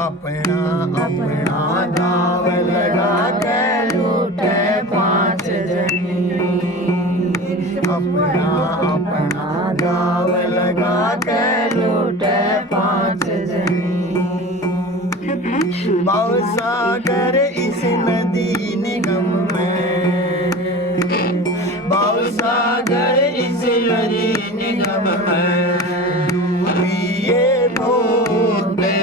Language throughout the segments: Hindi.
अपना अपना दाव लगा के लूटे पांच जनी। अपना अपना दाव लगा के लूटे पांच जनी। भवसागर इस नदी निगम में, भवसागर इस नदी निगम में डूबिए भूत गई।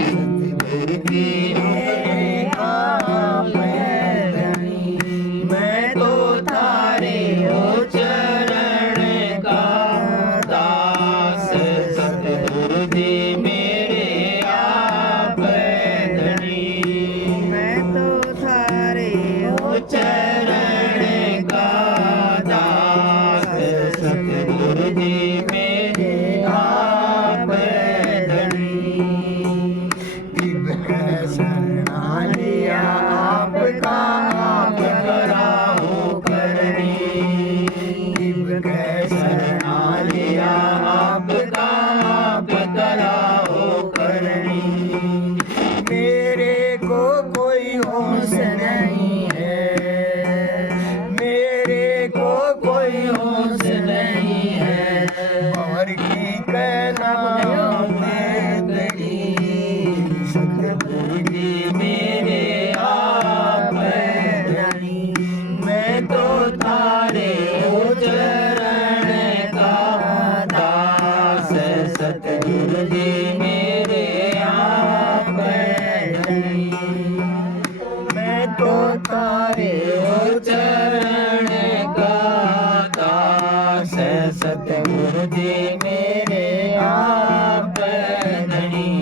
सतगुरु की मैं तो तारे हो चरण का दास। सतगुरु जी मेरे आप धनी। मैं तो तारे हो चरण का दास। सतगुरु जी मेरे आप धनी। दिव्य शरणा लिया आपका आप कराओ करनी। दिव्य शरणा लिया आपका आप कराओ करनी। मेरे को कोई होश नहीं है, मेरे को कोई होश नहीं है। और की कहना दड़ी। सतगुरु जी मेरे आप धनी। मैं तो तारे हो चरण का दास। सतगुरु जी मेरे आप धनी। मैं तो तारे हो चरण का दास। सतगुरु जी मेरे आप धनी।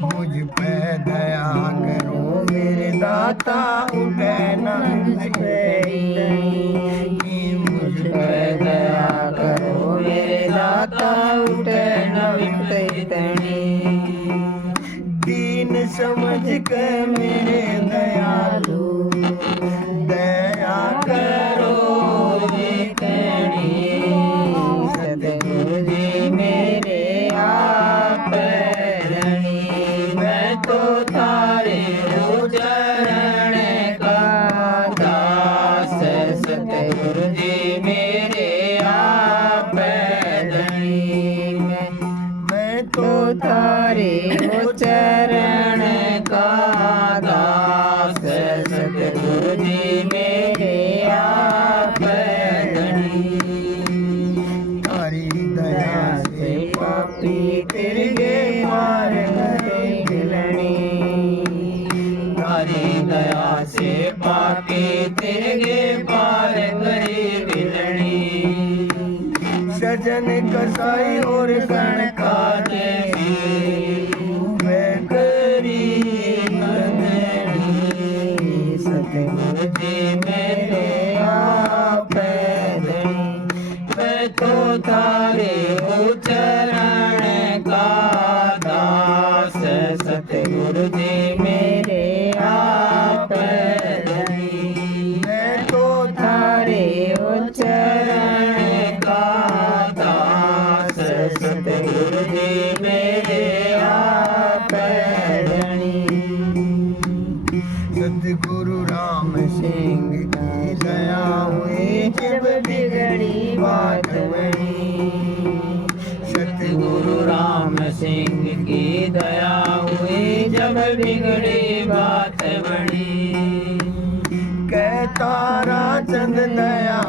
मुझ पे दया करो मेरे दाता उठे न मुझ पे। मुझ पे दया करो मेरे दाता उठे न तनी। दीन समझ के मेरे दयालु दया करो जी तनी। सतगुरु जी मेरे आप धनी। मैं तो तारे हो चरण का दास। सतगुरु जी मेरे आप धनी। मैं तो तारे हो चरण का दास। सतगुरु जी मेरे आप धनी। तारी दया से पापी तिरगे मार गए गिलनी। तारी दया से पापी तिरगे पार गए गिलनी। सजन कसाई और गण का सतगुरु जी मेरे आप धनी। मैं तो तारे हो चरण का दास। सतगुरु जी मेरे आप धनी। मैं तो तारे हो चरण का दास। सतगुरु जी मेरे आप धनी। सतगुरु राम सिंह की दया हुई जब बिगड़ी बात बनी। सतगुरु राम सिंह की दया हुई जब बिगड़ी बात बनी। कहता राचंद दया